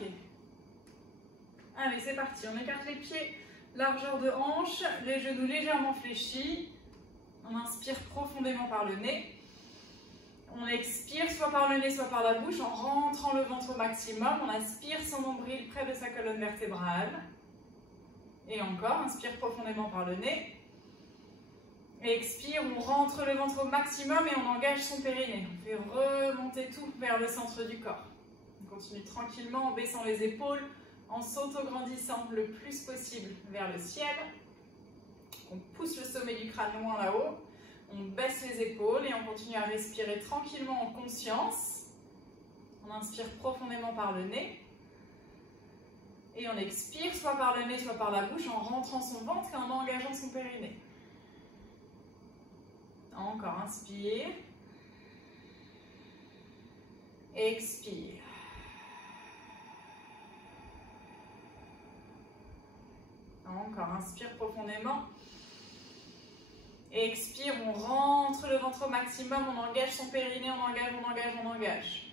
Ok. Allez, c'est parti. On écarte les pieds, largeur de hanche, les genoux légèrement fléchis. On inspire profondément par le nez. On expire soit par le nez, soit par la bouche, en rentrant le ventre au maximum. On aspire son nombril près de sa colonne vertébrale. Et encore, inspire profondément par le nez. Et expire, on rentre le ventre au maximum et on engage son périnée. On fait remonter tout vers le centre du corps. On continue tranquillement en baissant les épaules, en s'auto-grandissant le plus possible vers le ciel. On pousse le sommet du crâne loin là-haut. On baisse les épaules et on continue à respirer tranquillement en conscience. On inspire profondément par le nez. Et on expire soit par le nez, soit par la bouche, en rentrant son ventre et en engageant son périnée. Encore, inspire. Expire. Encore, inspire profondément. Expire, on rentre le ventre au maximum, on engage son périnée, on engage, on engage, on engage.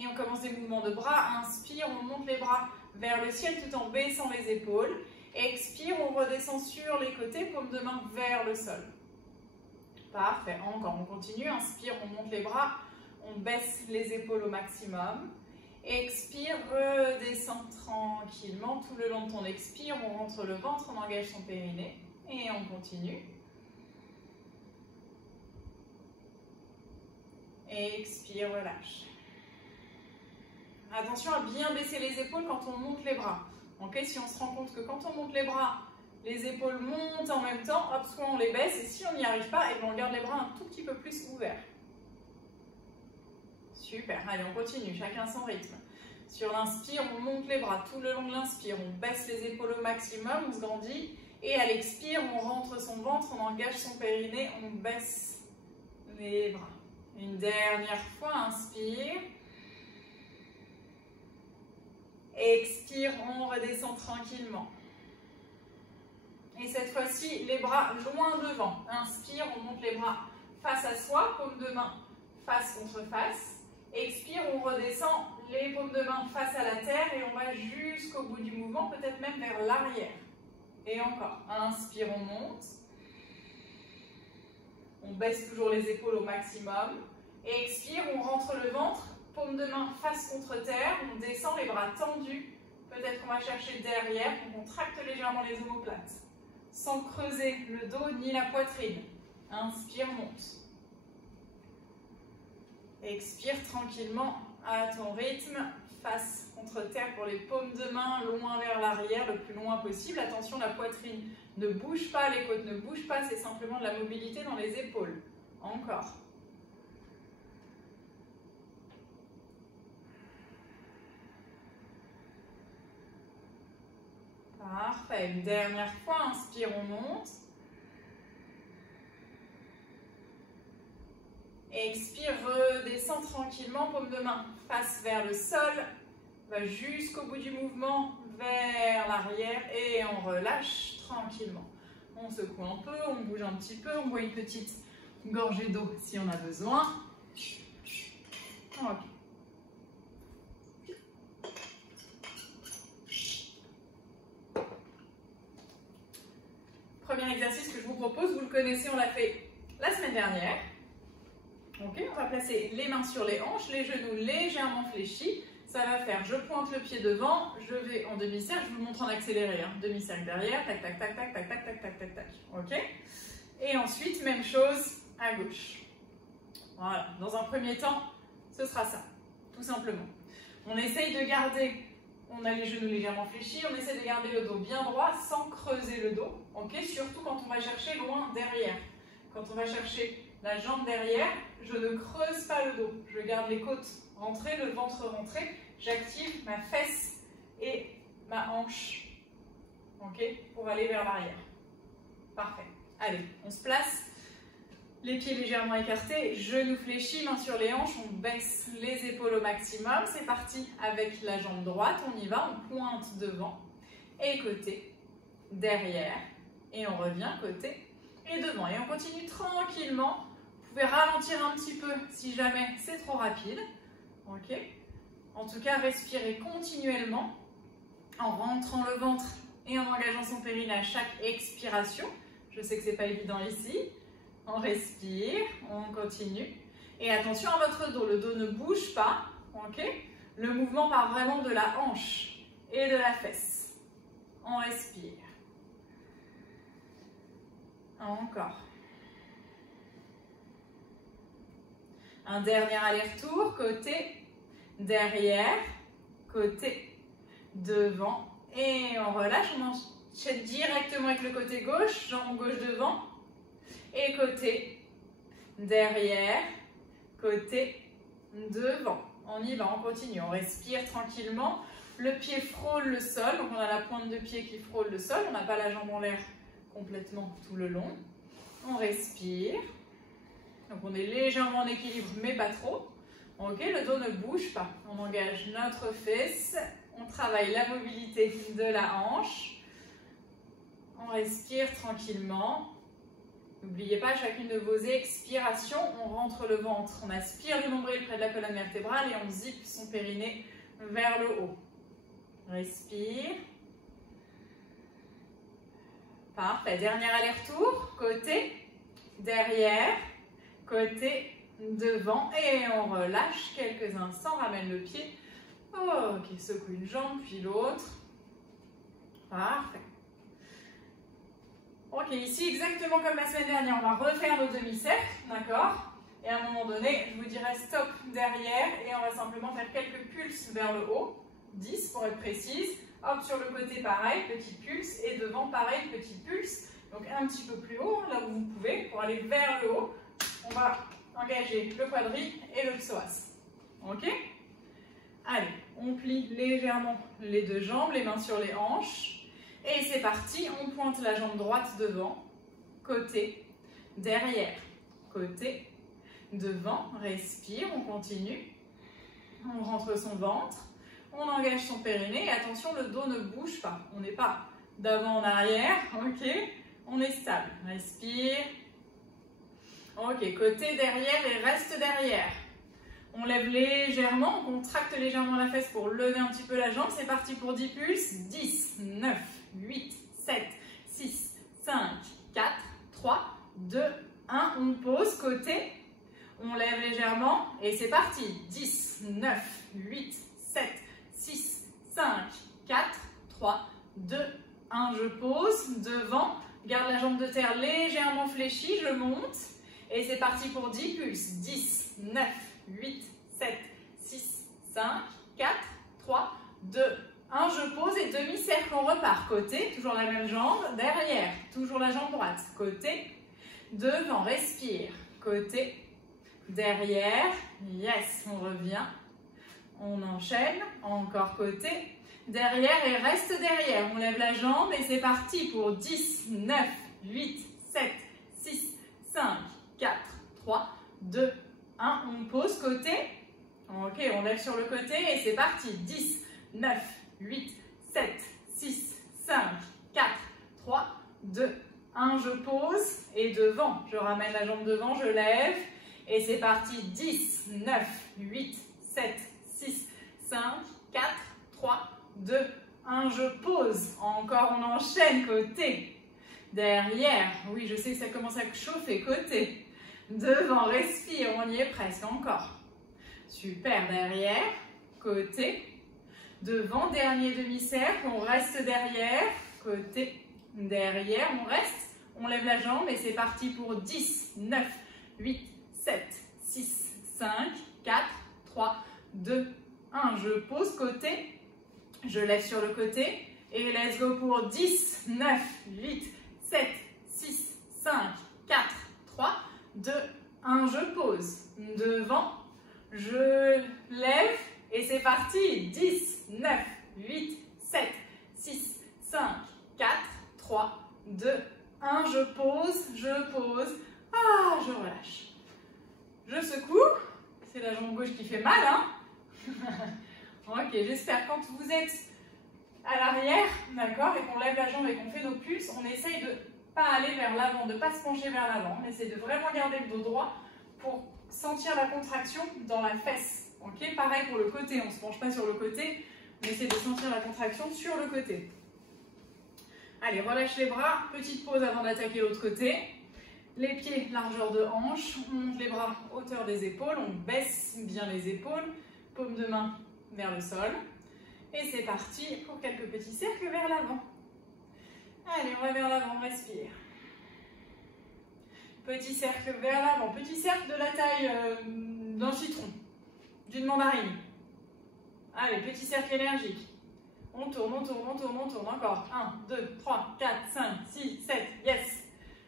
Et on commence des mouvements de bras. Inspire, on monte les bras vers le ciel tout en baissant les épaules. Expire, on redescend sur les côtés, paume de main vers le sol. Parfait, encore, on continue. Inspire, on monte les bras, on baisse les épaules au maximum. Expire, redescend tranquillement tout le long de ton expire. On rentre le ventre, on engage son périnée. Et on continue. Expire, relâche. Attention à bien baisser les épaules quand on monte les bras. Okay, si on se rend compte que quand on monte les bras, les épaules montent en même temps, hop, soit on les baisse, et si on n'y arrive pas, on garde les bras un tout petit peu plus ouverts. Super, allez, on continue, chacun son rythme. Sur l'inspire, on monte les bras tout le long de l'inspire, on baisse les épaules au maximum, on se grandit. Et à l'expire, on rentre son ventre, on engage son périnée, on baisse les bras. Une dernière fois, inspire. Expire, on redescend tranquillement. Et cette fois-ci, les bras loin devant. Inspire, on monte les bras face à soi, paume de main face contre face. Expire, on redescend les paumes de main face à la terre et on va jusqu'au bout du mouvement, peut-être même vers l'arrière. Et encore, inspire, on monte. On baisse toujours les épaules au maximum. Et expire, on rentre le ventre, paume de main face contre terre. On descend les bras tendus. Peut-être qu'on va chercher derrière. On contracte légèrement les omoplates. Sans creuser le dos ni la poitrine. Inspire, monte. Expire tranquillement à ton rythme. Face contre terre pour les paumes de main, loin vers l'arrière, le plus loin possible. Attention, la poitrine ne bouge pas, les côtes ne bougent pas, c'est simplement de la mobilité dans les épaules. Encore. Parfait, une dernière fois, inspire, on monte. Expire, redescend tranquillement, paume de main face vers le sol. Va jusqu'au bout du mouvement, vers l'arrière et on relâche tranquillement. On secoue un peu, on bouge un petit peu, on boit une petite gorgée d'eau si on a besoin. Ok. Premier exercice que je vous propose, vous le connaissez, on l'a fait la semaine dernière. Ok, on va placer les mains sur les hanches, les genoux légèrement fléchis. Ça va faire, je pointe le pied devant, je vais en demi-cercle, je vous montre en accéléré, hein. Demi-cercle derrière, tac, tac, tac, tac, tac, tac, tac, tac, tac, tac, ok. Et ensuite, même chose à gauche. Voilà, dans un premier temps, ce sera ça, tout simplement. On essaye de garder, on a les genoux légèrement fléchis, on essaie de garder le dos bien droit sans creuser le dos, ok. Surtout quand on va chercher loin derrière. Quand on va chercher la jambe derrière, je ne creuse pas le dos, je garde les côtes rentrées, le ventre rentré, j'active ma fesse et ma hanche, ok, pour aller vers l'arrière. Parfait. Allez, on se place, les pieds légèrement écartés, genoux fléchis, mains sur les hanches, on baisse les épaules au maximum. C'est parti avec la jambe droite, on y va, on pointe devant et côté, derrière, et on revient côté et devant. Et on continue tranquillement. Vous pouvez ralentir un petit peu si jamais c'est trop rapide. Ok. En tout cas, respirez continuellement en rentrant le ventre et en engageant son périnée à chaque expiration. Je sais que ce n'est pas évident ici. On respire, on continue. Et attention à votre dos, le dos ne bouge pas. Okay. Le mouvement part vraiment de la hanche et de la fesse. On respire. Encore. Un dernier aller-retour, côté, derrière, côté, devant. Et on relâche, on enchaîne directement avec le côté gauche, jambe gauche devant. Et côté, derrière, côté, devant. On y va, on continue, on respire tranquillement. Le pied frôle le sol, donc on a la pointe de pied qui frôle le sol. On n'a pas la jambe en l'air complètement tout le long. On respire. Donc on est légèrement en équilibre, mais pas trop. Ok, le dos ne bouge pas. On engage notre fesse. On travaille la mobilité de la hanche. On respire tranquillement. N'oubliez pas, chacune de vos expirations, on rentre le ventre. On aspire le nombril près de la colonne vertébrale et on zippe son périnée vers le haut. Respire. Parfait. Dernier aller-retour. Côté, derrière, côté, devant. Et on relâche quelques instants. Ramène le pied. Ok, secoue une jambe, puis l'autre. Parfait. Ok, ici, exactement comme la semaine dernière, on va refaire nos demi-cercles, d'accord? Et à un moment donné, je vous dirai stop derrière et on va simplement faire quelques pulses vers le haut, 10 pour être précise. Hop, sur le côté, pareil, petit pulse, et devant, pareil, petit pulse. Donc un petit peu plus haut, là où vous pouvez, pour aller vers le haut. On va engager le quadri et le psoas. Ok? Allez, on plie légèrement les deux jambes, les mains sur les hanches. Et c'est parti, on pointe la jambe droite devant, côté, derrière, côté, devant, respire, on continue. On rentre son ventre, on engage son périnée et attention, le dos ne bouge pas. On n'est pas d'avant en arrière, ok? On est stable, respire. Ok, côté, derrière et reste derrière. On lève légèrement, on contracte légèrement la fesse pour lever un petit peu la jambe. C'est parti pour 10 pulses. 10, 9, 8, 7, 6, 5, 4, 3, 2, 1. On pose, côté. On lève légèrement et c'est parti. 10, 9, 8, 7, 6, 5, 4, 3, 2, 1. Je pose, devant. Garde la jambe de terre légèrement fléchie, je monte. Et c'est parti pour 10 pulses. 10, 9, 8, 7, 6, 5, 4, 3, 2, 1. Je pose et demi-cercle, on repart. Côté, toujours la même jambe. Derrière, toujours la jambe droite. Côté, devant, respire. Côté, derrière. Yes, on revient. On enchaîne. Encore côté, derrière et reste derrière. On lève la jambe et c'est parti pour 10, 9, 8, 7, 6, 5, 4, 3, 2, 1, on pose côté. Ok, on lève sur le côté et c'est parti. 10, 9, 8, 7, 6, 5, 4, 3, 2, 1. Je pose et devant. Je ramène la jambe devant, je lève. Et c'est parti. 10, 9, 8, 7, 6, 5, 4, 3, 2, 1. Je pose. Encore, on enchaîne côté. Derrière. Oui, je sais que ça commence à chauffer. Côté. Devant, respire, on y est presque, encore. Super, derrière, côté, devant, dernier demi-cercle, on reste derrière, côté, derrière, on reste, on lève la jambe et c'est parti pour 10, 9, 8, 7, 6, 5, 4, 3, 2, 1. Je pose côté, je lève sur le côté et let's go pour 10, 9, 8, 7, 6, 5, 4, 3, 2, 1, je pose, devant, je lève et c'est parti, 10, 9, 8, 7, 6, 5, 4, 3, 2, 1, je pose, je relâche. Je secoue, c'est la jambe gauche qui fait mal, hein. Ok, j'espère quand vous êtes à l'arrière, d'accord, et qu'on lève la jambe et qu'on fait nos pulses, on essaye de pas aller vers l'avant, de ne pas se pencher vers l'avant. On essaie de vraiment garder le dos droit pour sentir la contraction dans la fesse. Ok, pareil pour le côté, on ne se penche pas sur le côté, on essaie de sentir la contraction sur le côté. Allez, relâche les bras, petite pause avant d'attaquer l'autre côté. Les pieds, largeur de hanche, on monte les bras, hauteur des épaules, on baisse bien les épaules, paume de main vers le sol. Et c'est parti pour quelques petits cercles vers l'avant. Allez, on va vers l'avant, on respire. Petit cercle vers l'avant, petit cercle de la taille d'un citron, d'une mandarine. Allez, petit cercle énergique. On tourne, on tourne, on tourne, on tourne. Encore. 1, 2, 3, 4, 5, 6, 7. Yes.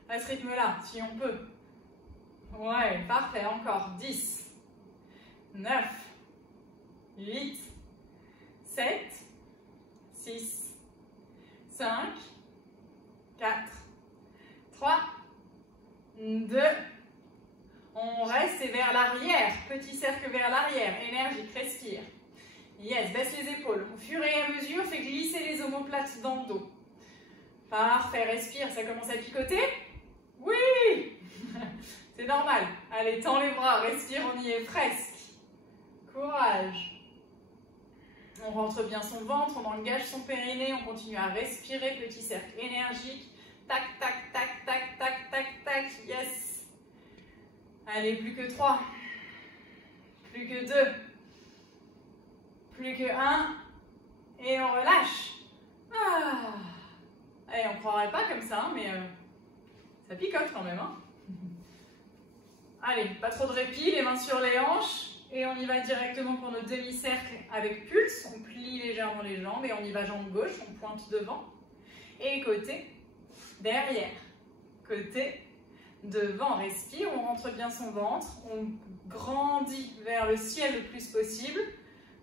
À ce rythme-là, si on peut. Ouais, parfait. Encore. 10, 9, 8, 7, 6, 5, 4, 3, 2. On reste et vers l'arrière. Petit cercle vers l'arrière. Énergique, respire. Yes, baisse les épaules. Au fur et à mesure, fais glisser les omoplates dans le dos. Parfait, respire. Ça commence à picoter? Oui. C'est normal. Allez, tends les bras, respire, on y est presque. Courage. On rentre bien son ventre, on engage son périnée, on continue à respirer. Petit cercle énergique. Tac, tac, tac, tac, tac, tac, tac. Yes. Allez, plus que 3. Plus que 2. Plus que 1. Et on relâche. Ah. Allez, on ne croirait pas comme ça, mais ça picote quand même. Hein. Allez, pas trop de répit, les mains sur les hanches. Et on y va directement pour nos demi-cercles avec pulse. On plie légèrement les jambes et on y va jambe gauche, on pointe devant. Et côté, derrière. Côté, devant, respire, on rentre bien son ventre. On grandit vers le ciel le plus possible.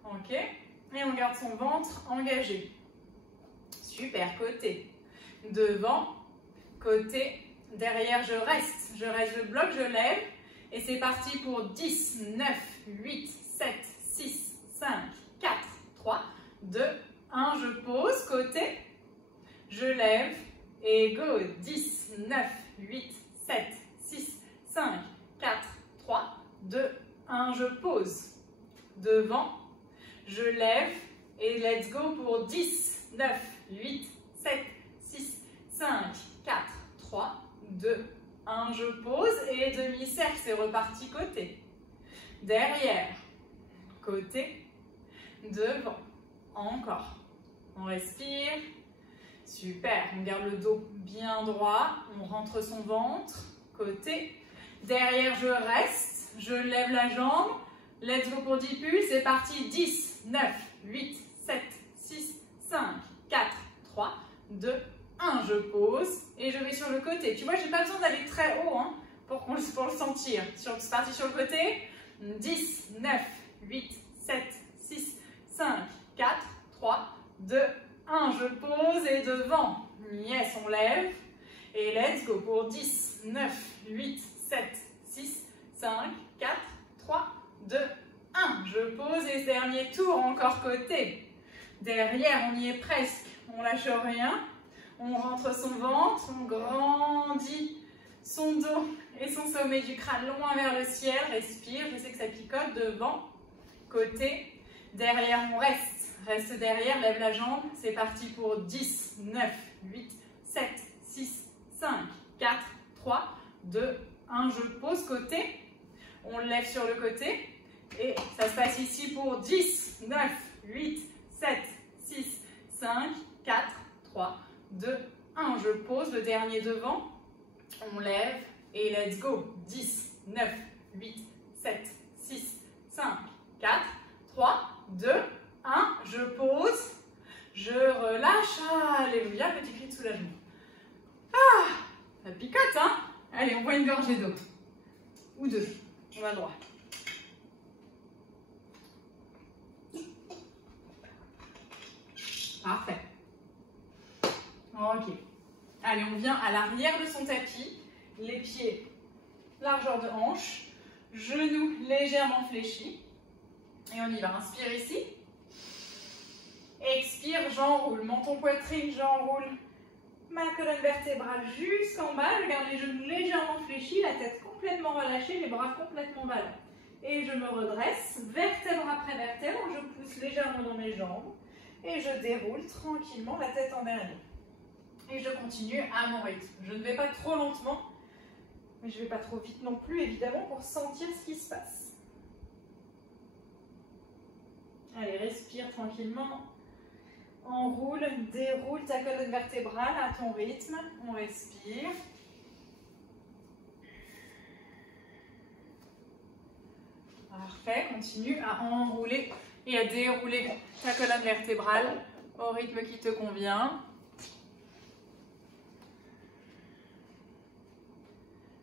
Ok, et on garde son ventre engagé. Super, côté, devant, côté, derrière, je reste, je bloque, je lève. Et c'est parti pour 10, 9, 8, 7, 6, 5, 4, 3, 2, 1. Je pose, côté, je lève et go. 10, 9, 8, 7, 6, 5, 4, 3, 2, 1. Je pose, devant. Je lève et let's go pour 10, 9, 8, 7, 6, 5, 4, 3, 2, 1. Je pose et demi-cercle, c'est reparti côté. Derrière, côté, devant. Encore. On respire. Super. On garde le dos bien droit. On rentre son ventre. Côté. Derrière, je reste. Je lève la jambe. Let's go pour 10 pulses. C'est parti. 10, 9, 8, 7, 6, 5, 4, 3, 2, 1. Je pose et je vais sur le côté. Tu vois, je n'ai pas besoin d'aller très haut hein, pour le sentir. C'est parti sur le côté. 10, 9, 8, 7, 6, 5, 4, 3, 2, 1. Je pose et devant. Yes, on lève. Et let's go pour 10, 9, 8, 7, 6, 5, 4, 3, 2, 1. Je pose et dernier tour, encore côté. Derrière, on y est presque. On lâche rien. On rentre son ventre, on grandit son dos et son sommet du crâne loin vers le ciel. Respire, je sais que ça picote. Devant, côté, derrière, on reste. Reste derrière, lève la jambe. C'est parti pour 10, 9, 8, 7, 6, 5, 4, 3, 2, 1. Je pose côté. On lève sur le côté. Et ça se passe ici pour 10, 9, 8, 7, 6, 5, 4, 3, 2, 1. Je pose le dernier devant. On lève et let's go. 10, 9, 8, 7, 6, 5, 4, 3, 2, 1. Je pose. Je relâche. Ah, alléluia. Petit cri de soulagement. Ah, ça picote, hein? Allez, on boit une gorgée d'eau. Ou deux. On va droit. Parfait. Ok. Allez, on vient à l'arrière de son tapis. Les pieds, largeur de hanche. Genoux légèrement fléchis. Et on y va. Inspire ici. Expire, j'enroule. Menton, poitrine, j'enroule. Ma colonne vertébrale jusqu'en bas. Je garde les genoux légèrement fléchis, la tête complètement relâchée, les bras complètement ballants. Et je me redresse, vertèbre après vertèbre, je pousse légèrement dans mes jambes et je déroule tranquillement la tête en dernier. Et je continue à mon rythme. Je ne vais pas trop lentement, mais je ne vais pas trop vite non plus, évidemment, pour sentir ce qui se passe. Allez, respire tranquillement. Enroule, déroule ta colonne vertébrale à ton rythme. On respire. Parfait, continue à enrouler et à dérouler ta colonne vertébrale au rythme qui te convient.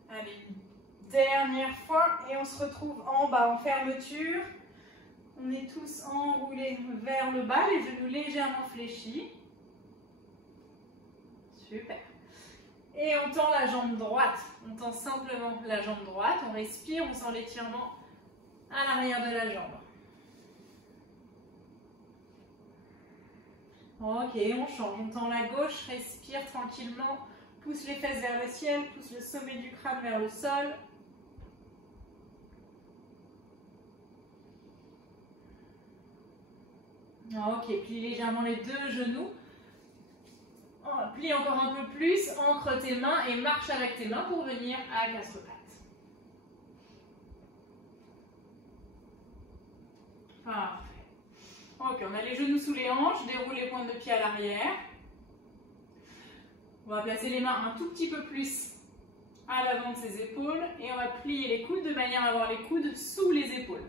Allez, dernière fois et on se retrouve en bas en fermeture. On est tous enroulés vers le bas, les genoux légèrement fléchis. Super. Et on tend la jambe droite. On tend simplement la jambe droite. On respire, on sent l'étirement à l'arrière de la jambe. Ok, on change. On tend la gauche, respire tranquillement. Pousse les fesses vers le ciel, pousse le sommet du crâne vers le sol. Ok, plie légèrement les deux genoux. Plie encore un peu plus, ancre tes mains et marche avec tes mains pour venir à quatre pattes. Parfait. Ok, on a les genoux sous les hanches, déroule les pointes de pied à l'arrière. On va placer les mains un tout petit peu plus à l'avant de ses épaules et on va plier les coudes de manière à avoir les coudes sous les épaules.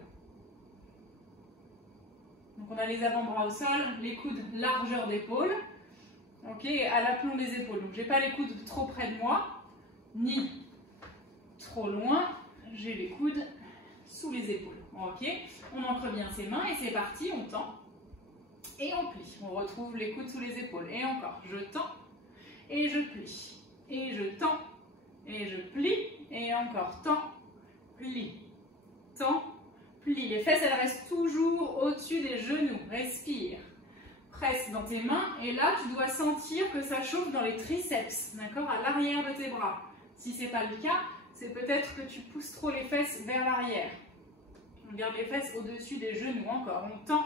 Donc on a les avant-bras au sol, les coudes largeur d'épaule, ok, à l'aplomb des épaules. Donc je n'ai pas les coudes trop près de moi, ni trop loin, j'ai les coudes sous les épaules. Ok, on ancre bien ses mains et c'est parti, on tend et on plie. On retrouve les coudes sous les épaules et encore, je tends et je plie, et je tends et je plie et encore, tends, plie, tends, plie. Les fesses, elles restent toujours au-dessus des genoux. Respire. Presse dans tes mains. Et là, tu dois sentir que ça chauffe dans les triceps, d'accord, à l'arrière de tes bras. Si ce n'est pas le cas, c'est peut-être que tu pousses trop les fesses vers l'arrière. On garde les fesses au-dessus des genoux. Encore. On tend,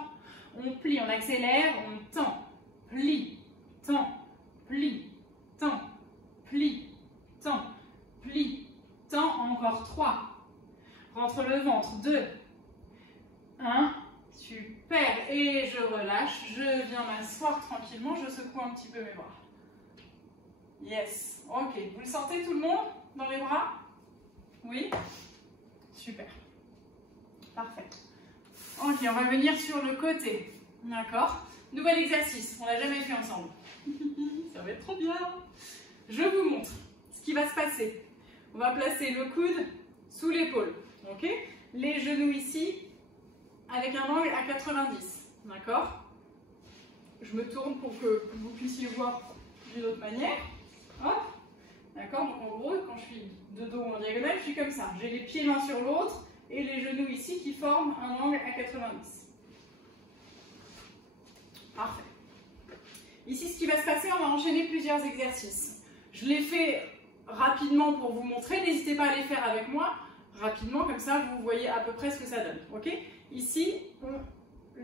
on plie, on accélère, on tend, plie, tend, plie, tend, plie, tend, plie, tend. Encore 3. Rentre le ventre. 2. 1, super, et je relâche, je viens m'asseoir tranquillement, je secoue un petit peu mes bras. Yes, ok, vous le sentez tout le monde dans les bras? Oui? Super, parfait. Ok, on va venir sur le côté, d'accord? Nouvel exercice, on l'a jamais fait ensemble. Ça va être trop bien. Je vous montre ce qui va se passer. On va placer le coude sous l'épaule, ok? Les genoux ici, avec un angle à 90, d'accord? Je me tourne pour que vous puissiez voir d'une autre manière. Hop, d'accord? Donc en gros, quand je suis de dos en diagonale, je suis comme ça. J'ai les pieds l'un sur l'autre et les genoux ici qui forment un angle à 90. Parfait. Ici, ce qui va se passer, on va enchaîner plusieurs exercices. Je l'ai fait rapidement pour vous montrer. N'hésitez pas à les faire avec moi. Rapidement, comme ça, vous voyez à peu près ce que ça donne. Ok? Ici, on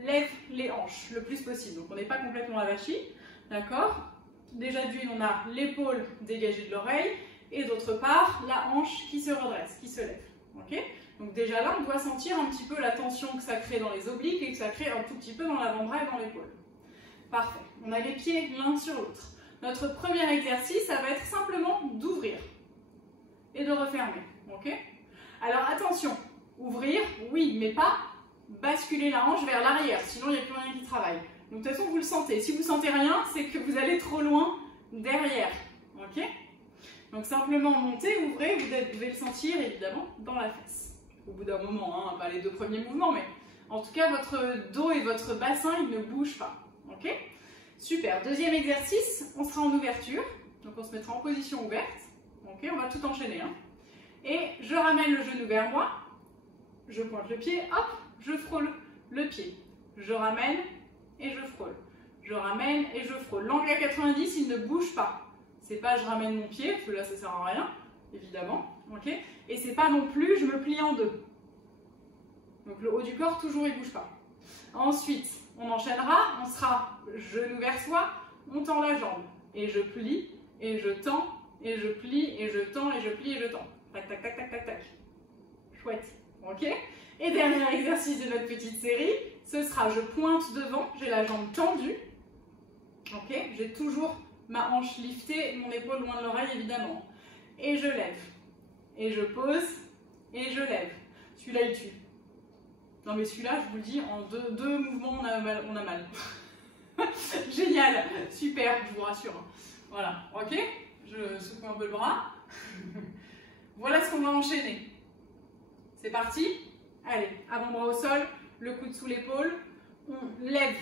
lève les hanches le plus possible. Donc, on n'est pas complètement avachi. D'accord? Déjà d'une, on a l'épaule dégagée de l'oreille. Et d'autre part, la hanche qui se redresse, qui se lève. Ok? Donc déjà là, on doit sentir un petit peu la tension que ça crée dans les obliques et que ça crée un tout petit peu dans l'avant-bras et dans l'épaule. Parfait. On a les pieds l'un sur l'autre. Notre premier exercice, ça va être simplement d'ouvrir et de refermer. Ok? Alors attention, ouvrir, oui, mais pas basculer la hanche vers l'arrière, sinon il n'y a plus rien qui travaille. Donc de toute façon, vous le sentez. Si vous ne sentez rien, c'est que vous allez trop loin derrière. Ok? Donc simplement monter, ouvrez, vous devez le sentir évidemment dans la fesse. Au bout d'un moment, hein, pas les 2 premiers mouvements, mais en tout cas votre dos et votre bassin, ils ne bougent pas. Ok? Super. Deuxième exercice, on sera en ouverture. Donc on se mettra en position ouverte. Ok? On va tout enchaîner. Hein. Et je ramène le genou vers moi. Je pointe le pied, hop, je frôle le pied. Je ramène et je frôle. Je ramène et je frôle. L'angle à 90, il ne bouge pas. C'est pas je ramène mon pied, parce que là ça sert à rien, évidemment. Okay, et c'est pas non plus je me plie en deux. Donc le haut du corps, toujours, il ne bouge pas. Ensuite, on enchaînera, on sera genou vers soi, on tend la jambe. Et je plie, et je tends, et je plie, et je tends, et je plie, et je tends. Tac, tac, tac, tac, tac, tac. Chouette. Ok? Et dernier exercice de notre petite série, ce sera je pointe devant, j'ai la jambe tendue. Ok? J'ai toujours ma hanche liftée, mon épaule loin de l'oreille évidemment. Et je lève. Et je pose, et je lève. Celui-là, il tue. Non mais celui-là, je vous le dis, en deux mouvements, on a mal. Génial, super, je vous rassure. Voilà, ok? Je secoue un peu le bras. Voilà ce qu'on va enchaîner. C'est parti? Allez, avant-bras au sol, le coude sous l'épaule. On lève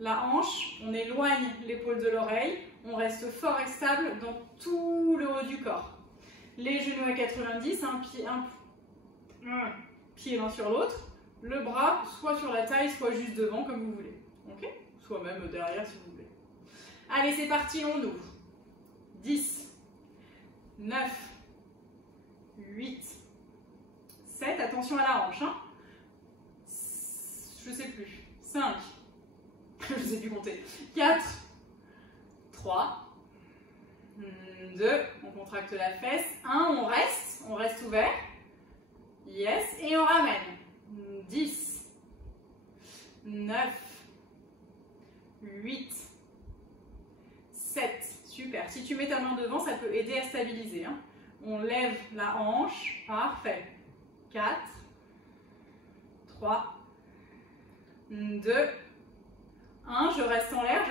la hanche, on éloigne l'épaule de l'oreille. On reste fort et stable dans tout le haut du corps. Les genoux à 90, un pied l'un sur l'autre. Le bras soit sur la taille, soit juste devant, comme vous voulez. Ok? Soit même derrière si vous voulez. Allez, c'est parti, on ouvre. 10, 9, 8, 7, attention à la hanche. Hein. Je ne sais plus. 5, je ne sais plus compter. 4, 3, 2, on contracte la fesse. 1, on reste ouvert. Yes, et on ramène. 10, 9, 8, 7, super. Si tu mets ta main devant, ça peut aider à stabiliser. Hein. On lève la hanche, parfait. 4, 3, 2, 1, je reste en l'air,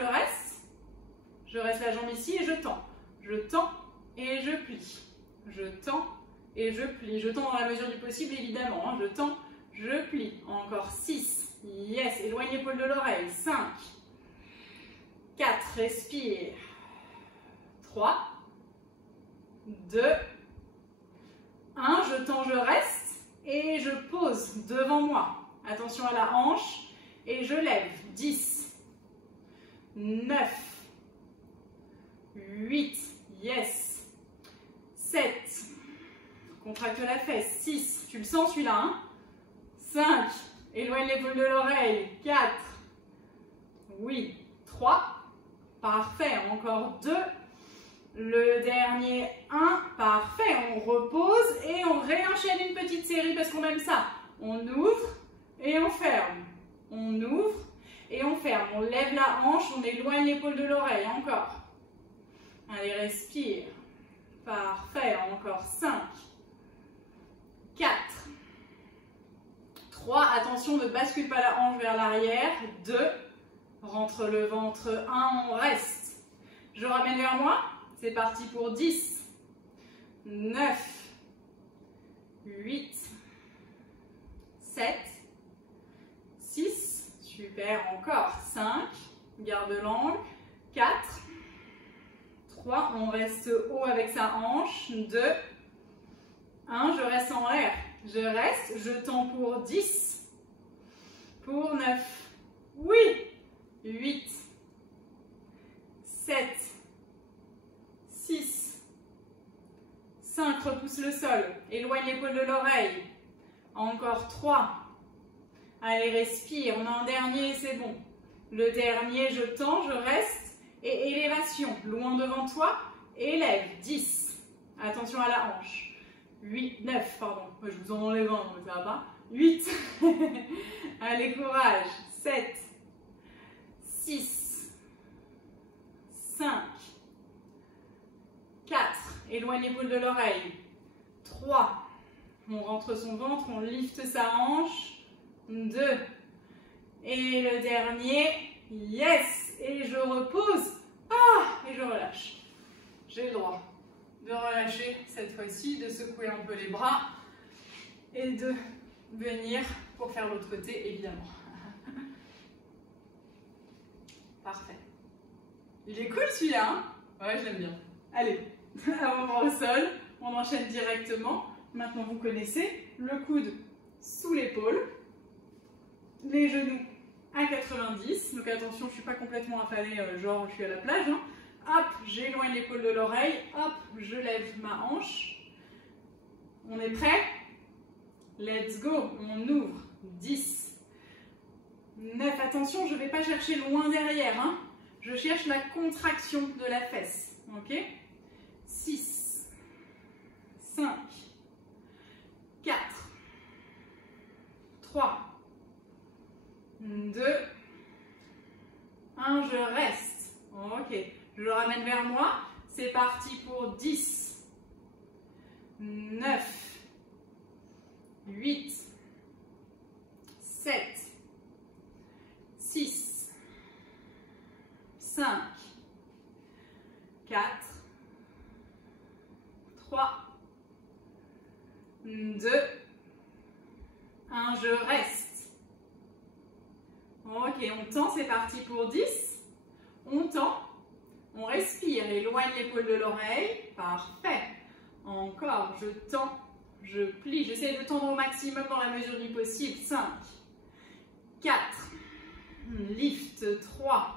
je reste la jambe ici et je tends et je plie. Je tends et je plie. Je tends dans la mesure du possible évidemment. Hein. Je tends, je plie. Encore 6. Yes, éloigne l'épaule de l'oreille. 5. 4. Respire. 3. 2. 1. Je tends, je reste. Et je pose devant moi. Attention à la hanche. Et je lève. 10. 9. 8. Yes. 7. Contracte la fesse. 6. Tu le sens celui-là, hein? 5. Éloigne l'épaule de l'oreille. 4. Oui. 3. Parfait. Encore 2. Le dernier 1. Parfait. On repose et on réenchaîne une petite série parce qu'on aime ça. On ouvre et on ferme. On ouvre et on ferme. On lève la hanche, on éloigne l'épaule de l'oreille. Encore. Allez, respire. Parfait. Encore 5. 4. 3. Attention, ne bascule pas la hanche vers l'arrière. 2. Rentre le ventre. 1. On reste. Je ramène vers moi. C'est parti pour 10. 9. 8. 7. 6. Super. Encore. 5. Garde l'angle. 4. 3. On reste haut avec sa hanche. 2. 1. Je reste en l'air. Je reste. Je tends pour 10. Pour 9. Oui. 8. 7. 6. 5. Repousse le sol. Éloigne l'épaule de l'oreille. Encore 3. Allez, respire. On a un dernier et c'est bon. Le dernier, je tends, je reste. Et élévation. Loin devant toi. Élève. 10. Attention à la hanche. 8, 9, pardon. Je vous en enlève un, mais ça va pas. 8. Allez, courage. 7. 6. 5. 4. Éloigne l'épaule de l'oreille. 3. On rentre son ventre, on lifte sa hanche. 2. Et le dernier. Yes. Et je repose. Et je relâche. J'ai le droit de relâcher cette fois-ci, de secouer un peu les bras et de venir pour faire l'autre côté, évidemment. Parfait. Il est cool celui-là, hein? Ouais, je l'aime bien. Allez, avant au sol, on enchaîne directement. Maintenant, vous connaissez le coude sous l'épaule, les genoux à 90. Donc attention, je ne suis pas complètement affalée, genre je suis à la plage. Hein. Hop, j'éloigne l'épaule de l'oreille. Hop, je lève ma hanche. On est prêt? Let's go. On ouvre. 10, 9. Attention, je ne vais pas chercher loin derrière. Hein. Je cherche la contraction de la fesse. Ok? 6, 5, 4, 3, 2, 1. Je reste. Ok. Je le ramène vers moi. C'est parti pour 10, 9, 8, 7, 6, 5, 4, 3, 2, 1. Je reste. Ok, on tend, c'est parti pour 10. On tend, on respire, éloigne l'épaule de l'oreille. Parfait. Encore, je tends, je plie. J'essaie de tendre au maximum dans la mesure du possible. 5, 4, lift, 3,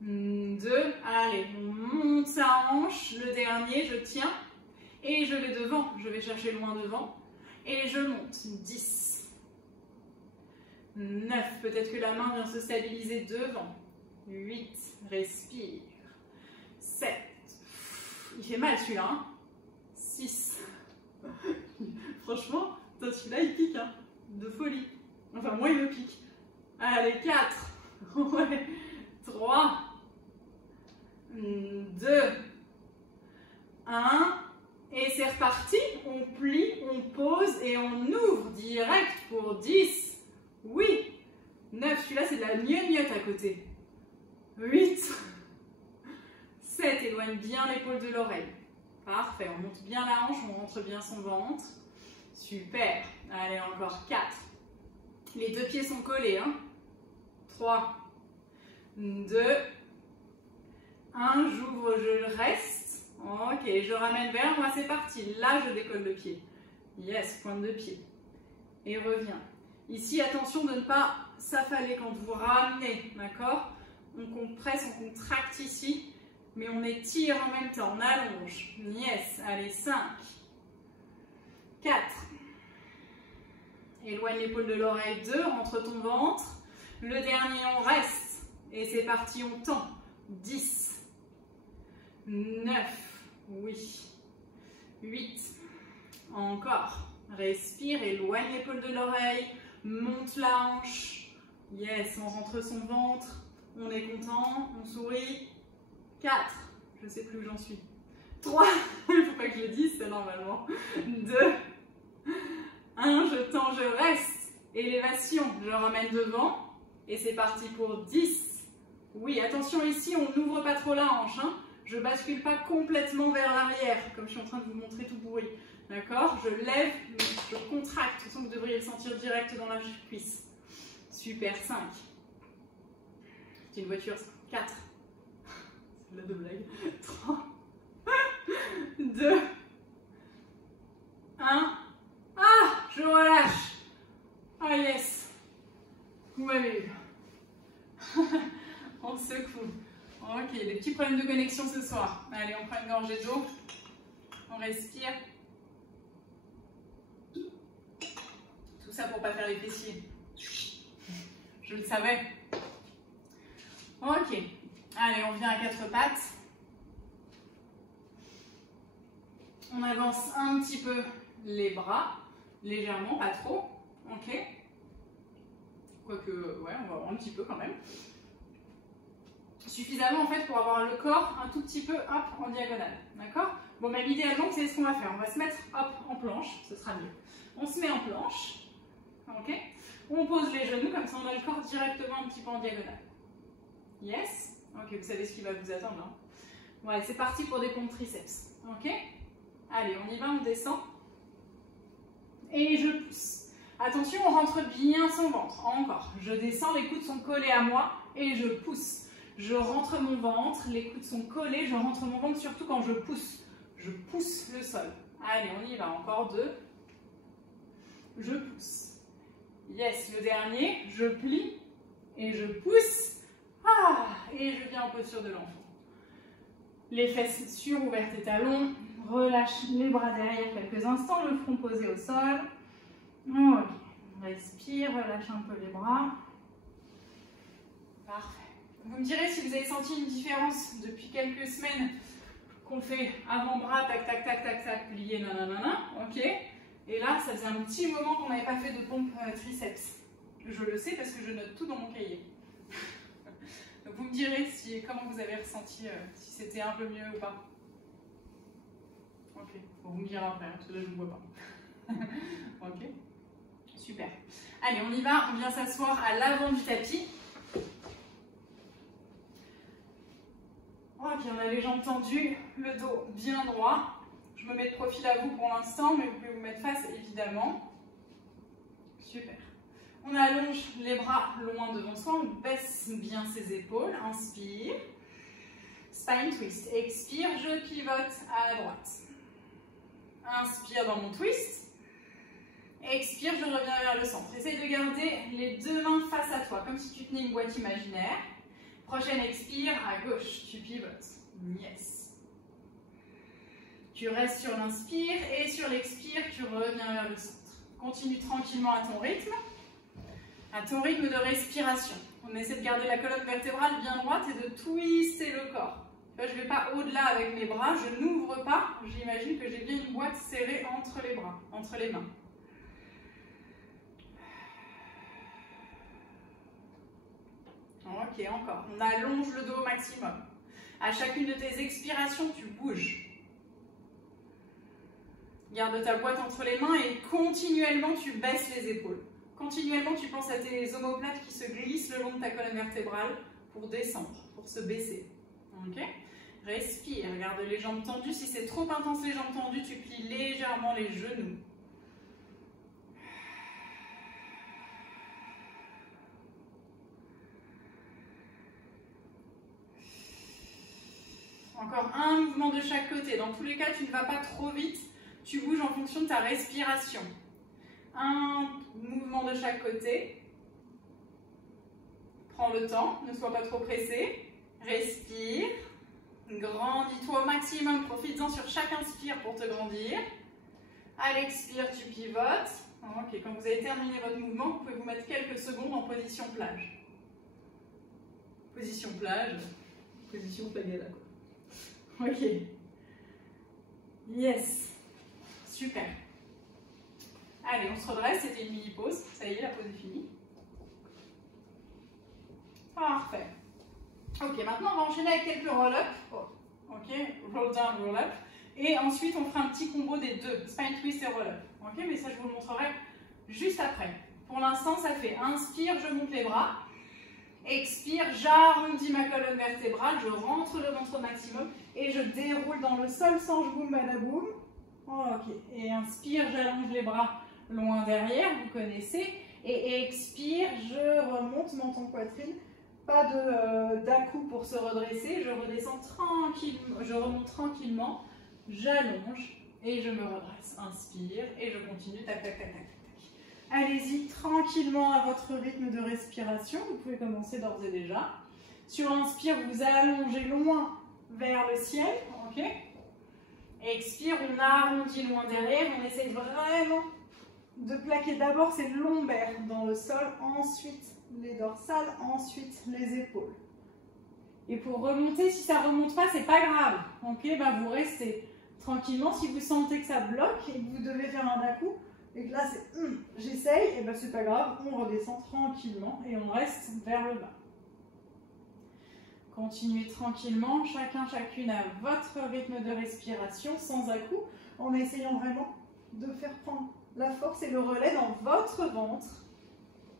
2, allez, on monte sa hanche, le dernier, je tiens, et je vais devant, je vais chercher loin devant, et je monte, 10, 9, peut-être que la main vient se stabiliser devant, 8, respire, 7, il fait mal celui-là, hein? 6, franchement, celui-là il pique, hein, de folie, enfin moi il me pique, allez, 4, ouais, 3, 2, 1, et c'est reparti, on plie, on pose et on ouvre direct pour 10, oui, 9, celui-là c'est de la gnognotte à côté, 8, 7, éloigne bien l'épaule de l'oreille, parfait, on monte bien la hanche, on rentre bien son ventre, super, allez encore 4, les deux pieds sont collés, hein, 3, 2, 1, j'ouvre, je reste. Ok, je ramène vers moi, c'est parti. Là, je décolle le pied. Yes, pointe de pied. Et reviens. Ici, attention de ne pas s'affaler quand vous ramenez, d'accord? On compresse, on contracte ici, mais on étire en même temps, on allonge. Yes, allez, 5, 4. Éloigne l'épaule de l'oreille, 2, rentre ton ventre. Le dernier, on reste. Et c'est parti, on tend. 10, 9, oui, 8, encore. Respire, éloigne l'épaule de l'oreille, monte la hanche. Yes, on rentre son ventre. On est content, on sourit. 4, je ne sais plus où j'en suis. 3, il ne faut pas que je le dise, c'est normalement. 2, 1, je tends, je reste. Élévation, je ramène devant. Et c'est parti pour 10. Oui, attention ici, on n'ouvre pas trop la hanche. Hein. Je ne bascule pas complètement vers l'arrière, comme je suis en train de vous montrer tout bourri. D'accord? Je lève, je contracte. De toute façon, vous devriez le sentir direct dans la cuisse. Super, 5. C'est une voiture, 4. C'est la de blague. 3, 2, 1. Ah, je relâche. Ah, yes. Vous m'avez eu. On secoue. Ok, des petits problèmes de connexion ce soir. Allez, on prend une gorgée d'eau. On respire. Tout ça pour ne pas faire les fessiers. Je le savais. Ok. Allez, on vient à 4 pattes. On avance un petit peu les bras. Légèrement, pas trop. Ok. Quoique, ouais, on va avoir un petit peu quand même. Suffisamment en fait pour avoir le corps un tout petit peu hop en diagonale, d'accord? Bon, mais idéalement, c'est ce qu'on va faire. On va se mettre hop en planche, ce sera mieux. On se met en planche, ok? On pose les genoux, comme ça on a le corps directement un petit peu en diagonale. Yes? Ok, vous savez ce qui va vous attendre, hein? Ouais, c'est parti pour des pompes triceps, ok? Allez, on y va, on descend. Et je pousse. Attention, on rentre bien son ventre. Encore. Je descends, les coudes sont collés à moi et je pousse. Je rentre mon ventre, les coudes sont collés, je rentre mon ventre surtout quand je pousse. Je pousse le sol. Allez, on y va. Encore 2. Je pousse. Yes, le dernier, je plie et je pousse. Ah, et je viens en posture de l'enfant. Les fesses surouvertes et talons. Relâche les bras derrière quelques instants, le front posé au sol. Ok. Respire, relâche un peu les bras. Parfait. Vous me direz si vous avez senti une différence depuis quelques semaines qu'on fait avant-bras, tac, tac, tac, tac, tac, plié, nanana, ok. Et là, ça faisait un petit moment qu'on n'avait pas fait de pompe triceps. Je le sais parce que je note tout dans mon cahier. Donc vous me direz comment vous avez ressenti, si c'était un peu mieux ou pas. Ok, bon, vous me direz après, parce que là je ne vois pas. Ok, super. Allez, on y va, on vient s'asseoir à l'avant du tapis. Ok, on a les jambes tendues, le dos bien droit. Je me mets de profil à vous pour l'instant, mais vous pouvez vous mettre face évidemment. Super. On allonge les bras loin devant soi, on baisse bien ses épaules. Inspire. Spine twist. Expire, je pivote à droite. Inspire dans mon twist. Expire, je reviens vers le centre. Essaye de garder les deux mains face à toi, comme si tu tenais une boîte imaginaire. Prochaine expire, à gauche, tu pivotes. Yes. Tu restes sur l'inspire et sur l'expire, tu reviens vers le centre. Continue tranquillement à ton rythme de respiration. On essaie de garder la colonne vertébrale bien droite et de twister le corps. Là, je ne vais pas au-delà avec mes bras, je n'ouvre pas. J'imagine que j'ai bien une boîte serrée entre les bras, entre les mains. Ok, encore. On allonge le dos au maximum. À chacune de tes expirations, tu bouges. Garde ta boîte entre les mains et continuellement, tu baisses les épaules. Continuellement, tu penses à tes omoplates qui se glissent le long de ta colonne vertébrale pour descendre, pour se baisser. Ok ? Respire, garde les jambes tendues. Si c'est trop intense les jambes tendues, tu plies légèrement les genoux. Encore un mouvement de chaque côté. Dans tous les cas, tu ne vas pas trop vite. Tu bouges en fonction de ta respiration. Un mouvement de chaque côté. Prends le temps, ne sois pas trop pressé. Respire. Grandis-toi au maximum. Profites-en sur chaque inspire pour te grandir. À l'expire, tu pivotes. Ok, quand vous avez terminé votre mouvement, vous pouvez vous mettre quelques secondes en position plage. Position plage. Position plagada, quoi. Ok. Yes. Super. Allez, on se redresse. C'était une mini-pause. Ça y est, la pause est finie. Parfait. Ok, maintenant on va enchaîner avec quelques roll-up. Oh, ok, roll down, roll up. Et ensuite, on fera un petit combo des deux, spine twist et roll-up. Ok, mais ça, je vous le montrerai juste après. Pour l'instant, ça fait inspire, je monte les bras. Expire, j'arrondis ma colonne vertébrale, je rentre le ventre au maximum et je déroule dans le sol sans je boum badaboum. Ok, et inspire, j'allonge les bras loin derrière, vous connaissez. Et expire, je remonte menton poitrine. Pas d'à-coup pour se redresser, je redescends tranquillement, je remonte tranquillement, j'allonge et je me redresse. Inspire et je continue, tac, tac, tac, tac, tac. Allez-y tranquillement à votre rythme de respiration, vous pouvez commencer d'ores et déjà. Sur l'inspire, vous allongez loin vers le ciel, ok. Expire, on arrondit loin derrière, on essaye vraiment de plaquer d'abord ses lombaires dans le sol, ensuite les dorsales, ensuite les épaules. Et pour remonter, si ça ne remonte pas, c'est pas grave. Ok, bah vous restez tranquillement. Si vous sentez que ça bloque et que vous devez faire un à-coup, et que là c'est j'essaye, et ben c'est pas grave, on redescend tranquillement et on reste vers le bas. Continuez tranquillement, chacune à votre rythme de respiration, sans à-coup, en essayant vraiment de faire prendre la force et le relais dans votre ventre.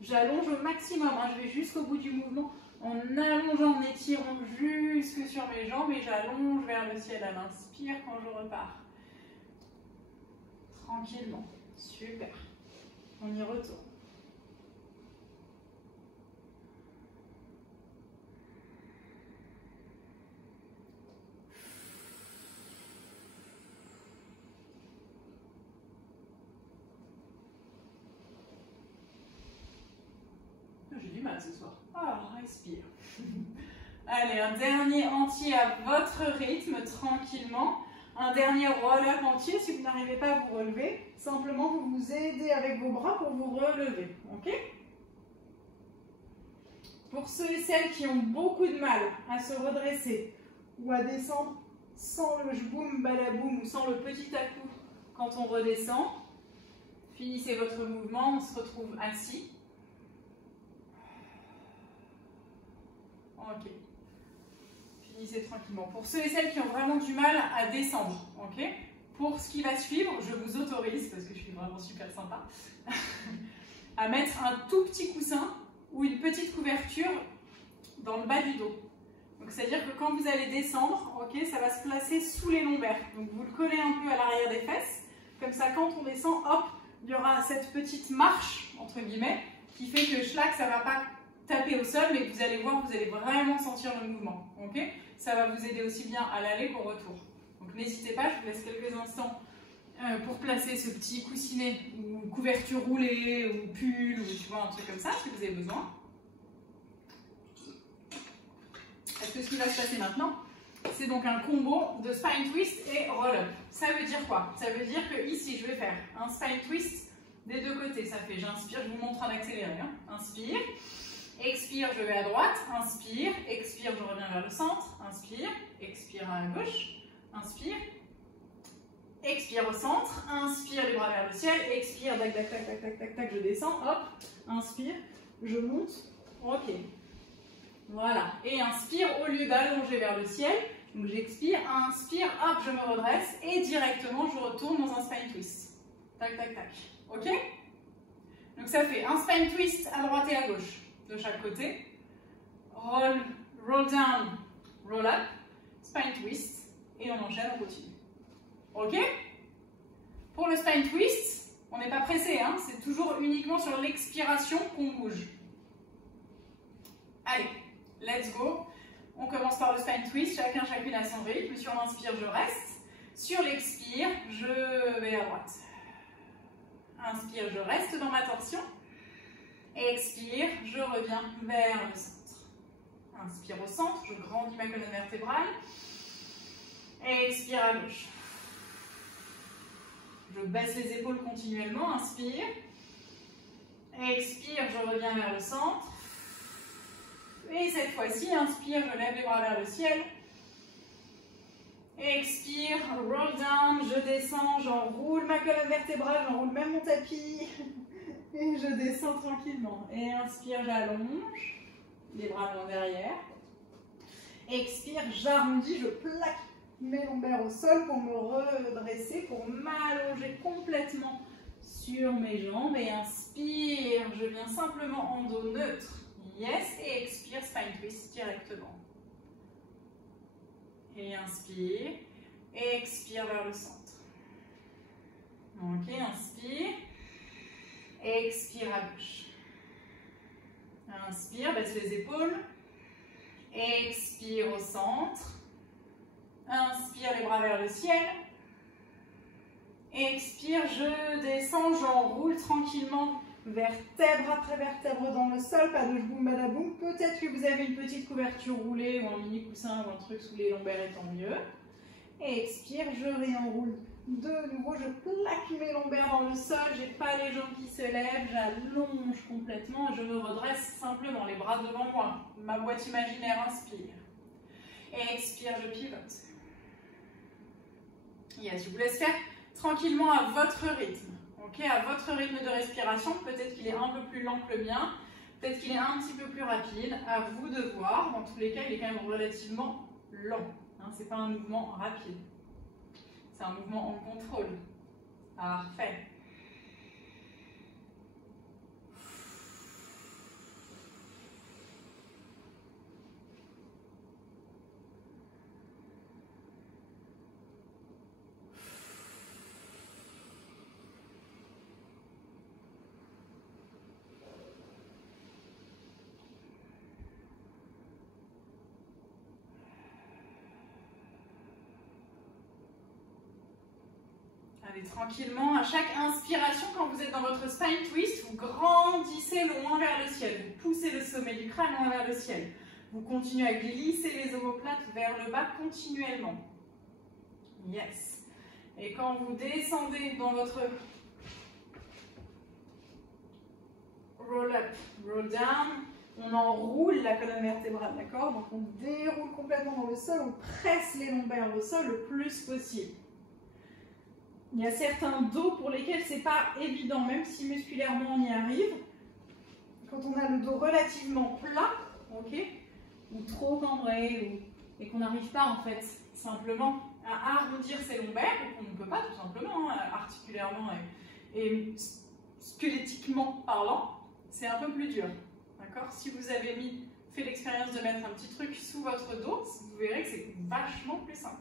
J'allonge au maximum, hein, je vais jusqu'au bout du mouvement en allongeant, en étirant jusque sur mes jambes et j'allonge vers le ciel à l'inspire quand je repars. Tranquillement, super. On y retourne. J'ai du mal ce soir. Ah, respire. Allez, un dernier entier à votre rythme, tranquillement. un dernier roll-up entier. Si vous n'arrivez pas à vous relever, simplement vous vous aidez avec vos bras pour vous relever. Ok? Pour ceux et celles qui ont beaucoup de mal à se redresser ou à descendre sans le jboum balaboum ou sans le petit à-coup quand on redescend, finissez votre mouvement, on se retrouve assis. Ok. Finissez tranquillement. Pour ceux et celles qui ont vraiment du mal à descendre, ok? Pour ce qui va suivre, je vous autorise, parce que je suis vraiment super sympa, à mettre un tout petit coussin ou une petite couverture dans le bas du dos. Donc c'est-à-dire que quand vous allez descendre, ok, ça va se placer sous les lombaires. Donc vous le collez un peu à l'arrière des fesses. Comme ça, quand on descend, hop, il y aura cette petite marche, entre guillemets, qui fait que schlack, ça ne va pas taper au sol, mais vous allez voir, vous allez vraiment sentir le mouvement. Ok? Ça va vous aider aussi bien à l'aller qu'au retour. Donc n'hésitez pas, je vous laisse quelques instants pour placer ce petit coussinet ou couverture roulée ou pull ou tu vois, un truc comme ça, si vous avez besoin. Parce que ce qui va se passer maintenant, c'est donc un combo de spine twist et roll-up. Ça veut dire quoi? Ça veut dire que ici, je vais faire un spine twist des deux côtés. Ça fait, j'inspire, je vous montre en accéléré. Hein. Inspire, expire, je vais à droite. Inspire, expire, je reviens vers le centre. Inspire, expire à gauche. Inspire, expire au centre. Inspire, les bras vers le ciel. Expire, tac, tac, tac, tac, tac, tac, tac, je descends. Hop, inspire, je monte. Ok. Voilà. Et inspire, au lieu d'allonger vers le ciel. Donc j'expire, inspire, hop, je me redresse et directement je retourne dans un spine twist. Tac, tac, tac. Ok? Donc ça fait un spine twist à droite et à gauche de chaque côté. Roll, roll down, roll up, spine twist et on enchaîne, on continue. Ok? Pour le spine twist, on n'est pas pressé, hein, c'est toujours uniquement sur l'expiration qu'on bouge. Allez, let's go. On commence par le spine twist, chacune à son rythme. Sur l'inspire, je reste. Sur l'expire, je vais à droite. Inspire, je reste dans ma torsion. Expire, je reviens vers le centre. Inspire au centre, je grandis ma colonne vertébrale. Expire à gauche. Je baisse les épaules continuellement. Inspire. Expire, je reviens vers le centre. Et cette fois-ci, inspire, je lève les bras vers le ciel. Expire, roll down, je descends, j'enroule ma colonne vertébrale, j'enroule même mon tapis. Et je descends tranquillement. Et inspire, j'allonge, les bras longs derrière. Expire, j'arrondis, je plaque mes lombaires au sol pour me redresser, pour m'allonger complètement sur mes jambes. Et inspire, je viens simplement en dos neutre. Yes, et expire, spine twist directement. Et inspire, et expire vers le centre. Ok, inspire, et expire à gauche. Inspire, baisse les épaules. Expire au centre. Inspire, les bras vers le ciel. Expire, je descends, j'enroule tranquillement. Vertèbre après vertèbre dans le sol, pas de jboum badaboum. Peut-être que vous avez une petite couverture roulée ou un mini coussin ou un truc sous les lombaires et tant mieux. Et expire, je réenroule. De nouveau, je plaque mes lombaires dans le sol, j'ai pas les jambes qui se lèvent, j'allonge complètement, je me redresse simplement, les bras devant moi. Ma boîte imaginaire, inspire. Et expire, je pivote. Yes, je vous laisse faire tranquillement à votre rythme. Okay, à votre rythme de respiration, peut-être qu'il est un peu plus lent que le mien, peut-être qu'il est un petit peu plus rapide, à vous de voir. Dans tous les cas, il est quand même relativement lent. Hein, ce n'est pas un mouvement rapide, c'est un mouvement en contrôle. Parfait. Allez, tranquillement, à chaque inspiration, quand vous êtes dans votre spine twist, vous grandissez loin vers le ciel. Vous poussez le sommet du crâne loin vers le ciel. Vous continuez à glisser les omoplates vers le bas continuellement. Yes. Et quand vous descendez dans votre roll up, roll down, on enroule la colonne vertébrale, d'accord? Donc on déroule complètement dans le sol, on presse les lombaires au sol le plus possible. Il y a certains dos pour lesquels c'est pas évident, même si musculairement on y arrive. Quand on a le dos relativement plat, ok, ou trop cambré, et qu'on n'arrive pas en fait simplement à arrondir ses lombaires, on ne peut pas tout simplement, hein, articulairement et squelettiquement parlant, c'est un peu plus dur. D'accord? Si vous avez fait l'expérience de mettre un petit truc sous votre dos, vous verrez que c'est vachement plus simple.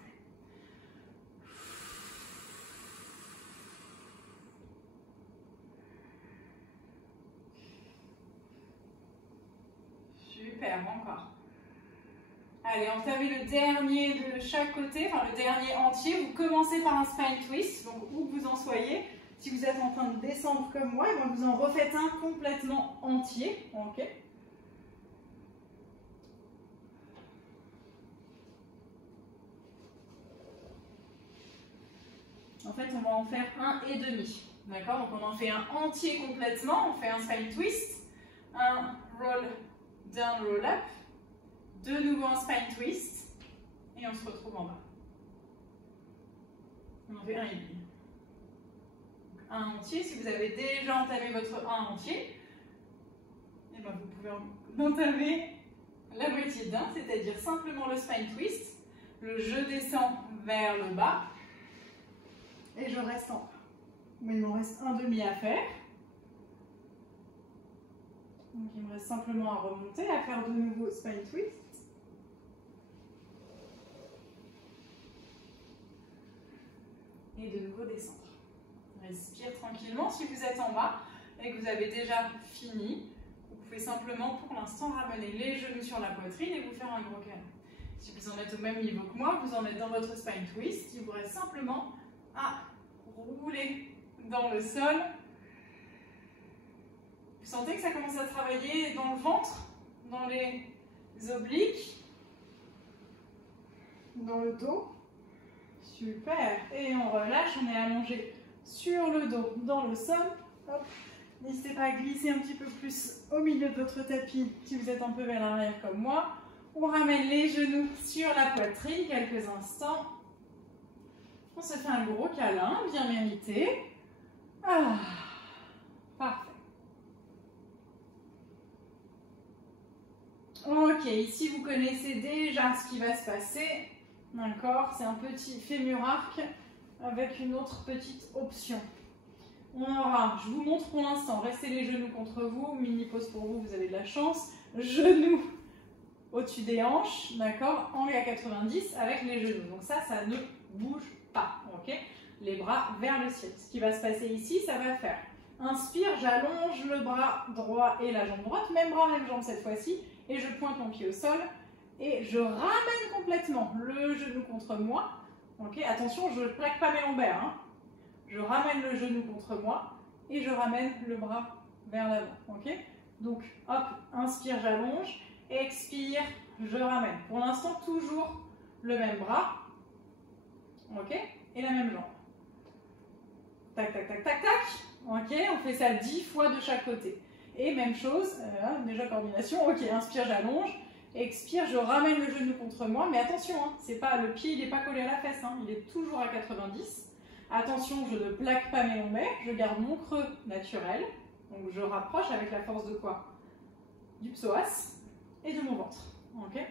Super, encore. Allez, entamez le dernier de chaque côté, enfin le dernier entier. Vous commencez par un spine twist, donc où que vous en soyez. Si vous êtes en train de descendre comme moi, ben vous en refaites un complètement entier. Ok. En fait, on va en faire un et demi. D'accord? Donc on en fait un entier complètement. On fait un spine twist, un roll down, roll up. De nouveau un spine twist et on se retrouve en bas. On en fait un et demi. Un entier, si vous avez déjà entamé votre un entier, et ben vous pouvez entamer la moitié d'un, c'est-à-dire simplement le spine twist. Je descends vers le bas et je reste en bas. Mais il m'en reste un demi à faire. Donc il me reste simplement à remonter, à faire de nouveau spine twist. Et de nouveau descendre. Respire tranquillement. Si vous êtes en bas et que vous avez déjà fini, vous pouvez simplement pour l'instant ramener les genoux sur la poitrine et vous faire un gros câlin. Si vous en êtes au même niveau que moi, vous en êtes dans votre spine twist. Il vous reste simplement à rouler dans le sol. Vous sentez que ça commence à travailler dans le ventre, dans les obliques, dans le dos. Super. Et on relâche, on est allongé sur le dos, dans le sol. N'hésitez pas à glisser un petit peu plus au milieu de votre tapis si vous êtes un peu vers l'arrière comme moi. On ramène les genoux sur la poitrine quelques instants. On se fait un gros câlin, bien mérité. Ah, parfait. Ok, ici vous connaissez déjà ce qui va se passer. D'accord, c'est un petit fémur arc avec une autre petite option. On aura, je vous montre pour l'instant, restez les genoux contre vous, mini pause pour vous, vous avez de la chance. Genoux au-dessus des hanches, d'accord, angle à 90 avec les genoux. Donc ça ne bouge pas, ok. Les bras vers le ciel. Ce qui va se passer ici, ça va faire inspire, j'allonge le bras droit et la jambe droite, même bras, même jambe cette fois-ci, et je pointe mon pied au sol. Et je ramène complètement le genou contre moi. Okay, attention, je ne plaque pas mes lombaires. Hein. Je ramène le genou contre moi et je ramène le bras vers l'avant. Okay, donc, hop, inspire, j'allonge. Expire, je ramène. Pour l'instant, toujours le même bras. Ok, et la même jambe. Tac, tac, tac, tac, tac. Ok, on fait ça 10 fois de chaque côté. Et même chose, déjà coordination. Ok, inspire, j'allonge. Expire, je ramène le genou contre moi, mais attention, hein, c'est pas, le pied il n'est pas collé à la fesse, hein, il est toujours à 90. Attention, je ne plaque pas mes lombaires, je garde mon creux naturel. Donc je rapproche avec la force de quoi? Du psoas et de mon ventre. Okay,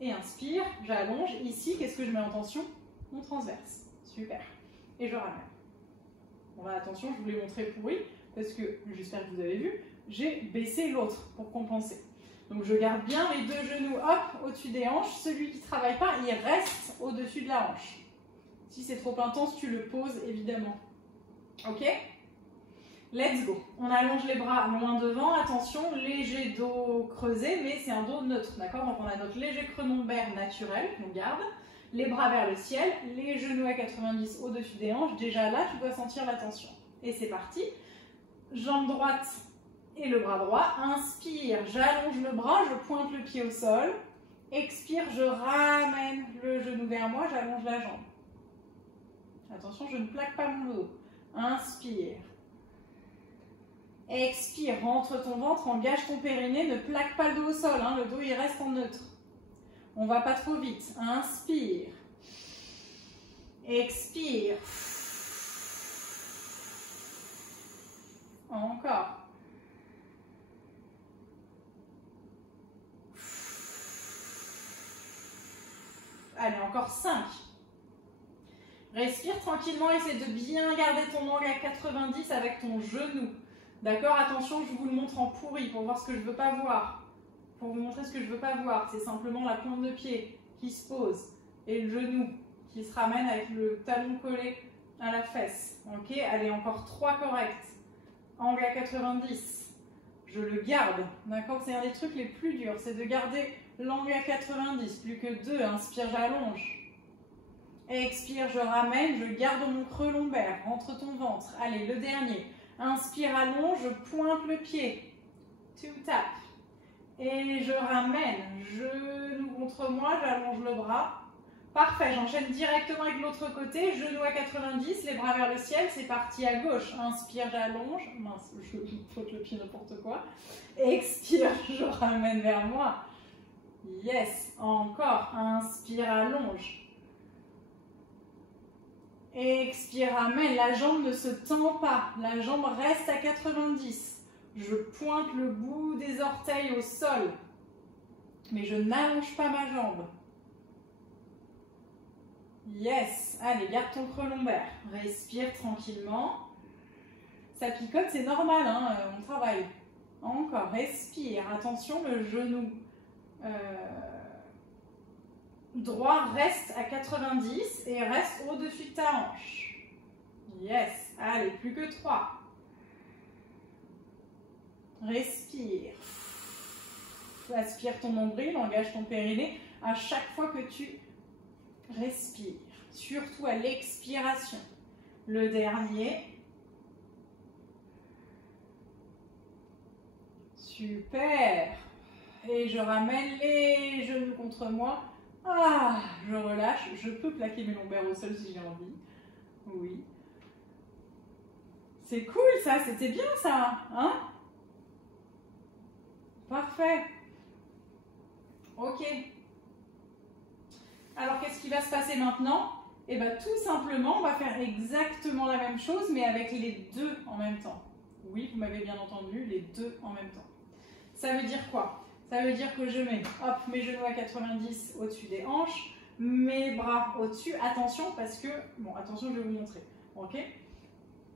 et inspire, j'allonge. Ici, qu'est-ce que je mets en tension? Mon transverse. Super. Et je ramène. Bon là, attention, je vous l'ai montré pourri, parce que, j'espère que vous avez vu, j'ai baissé l'autre pour compenser. Donc je garde bien les deux genoux hop au-dessus des hanches. Celui qui ne travaille pas, il reste au-dessus de la hanche. Si c'est trop intense, tu le poses évidemment. Ok? Let's go. On allonge les bras loin devant. Attention, léger dos creusé, mais c'est un dos neutre. D'accord? Donc on a notre léger creux lombaire naturel, on garde. Les bras vers le ciel, les genoux à 90 au-dessus des hanches. Déjà là, tu dois sentir la tension. Et c'est parti. Jambe droite et le bras droit. Inspire, j'allonge le bras, je pointe le pied au sol. Expire, je ramène le genou vers moi, j'allonge la jambe. Attention, je ne plaque pas mon dos. Inspire. Expire, rentre ton ventre, engage ton périnée, ne plaque pas le dos au sol, hein, le dos il reste en neutre. On va pas trop vite. Inspire. Expire. Encore. Allez, encore 5. Respire tranquillement, essaie de bien garder ton angle à 90 avec ton genou. D'accord? Attention, je vous le montre en pourri pour voir ce que je ne veux pas voir. Pour vous montrer ce que je ne veux pas voir, c'est simplement la pointe de pied qui se pose et le genou qui se ramène avec le talon collé à la fesse. Ok? Allez, encore 3 corrects. Angle à 90. Je le garde. D'accord? C'est un des trucs les plus durs, c'est de garder l'angle à 90. Plus que 2. Inspire, j'allonge. Expire, je ramène, je garde mon creux lombaire. Rentre ton ventre. Allez, le dernier. Inspire, allonge, je pointe le pied. Tu tapes. Et je ramène. Genou contre moi, j'allonge le bras. Parfait, j'enchaîne directement avec l'autre côté. Genou à 90, les bras vers le ciel. C'est parti à gauche. Inspire, j'allonge. Mince, je faute le pied, n'importe quoi. Expire, je ramène vers moi. Yes, encore. Inspire, allonge. Expire, ramène. La jambe ne se tend pas. La jambe reste à 90. Je pointe le bout des orteils au sol. Mais je n'allonge pas ma jambe. Yes. Allez, garde ton creux lombaire. Respire tranquillement. Ça picote, c'est normal, hein, on travaille. Encore. Respire. Attention, le genou droit reste à 90 et reste au-dessus de ta hanche. Yes. Allez, plus que 3. Respire. Aspire ton nombril, engage ton périnée à chaque fois que tu respires. Surtout à l'expiration. Le dernier. Super. Et je ramène les genoux contre moi. Ah, je relâche. Je peux plaquer mes lombaires au sol si j'ai envie. Oui. C'est cool ça, c'était bien ça. Hein? Parfait. Ok. Alors, qu'est-ce qui va se passer maintenant? Eh bien, tout simplement, on va faire exactement la même chose, mais avec les deux en même temps. Oui, vous m'avez bien entendu, les deux en même temps. Ça veut dire quoi? Ça veut dire que je mets hop, mes genoux à 90 au-dessus des hanches, mes bras au-dessus. Attention, parce que... Bon, attention, je vais vous montrer. Ok?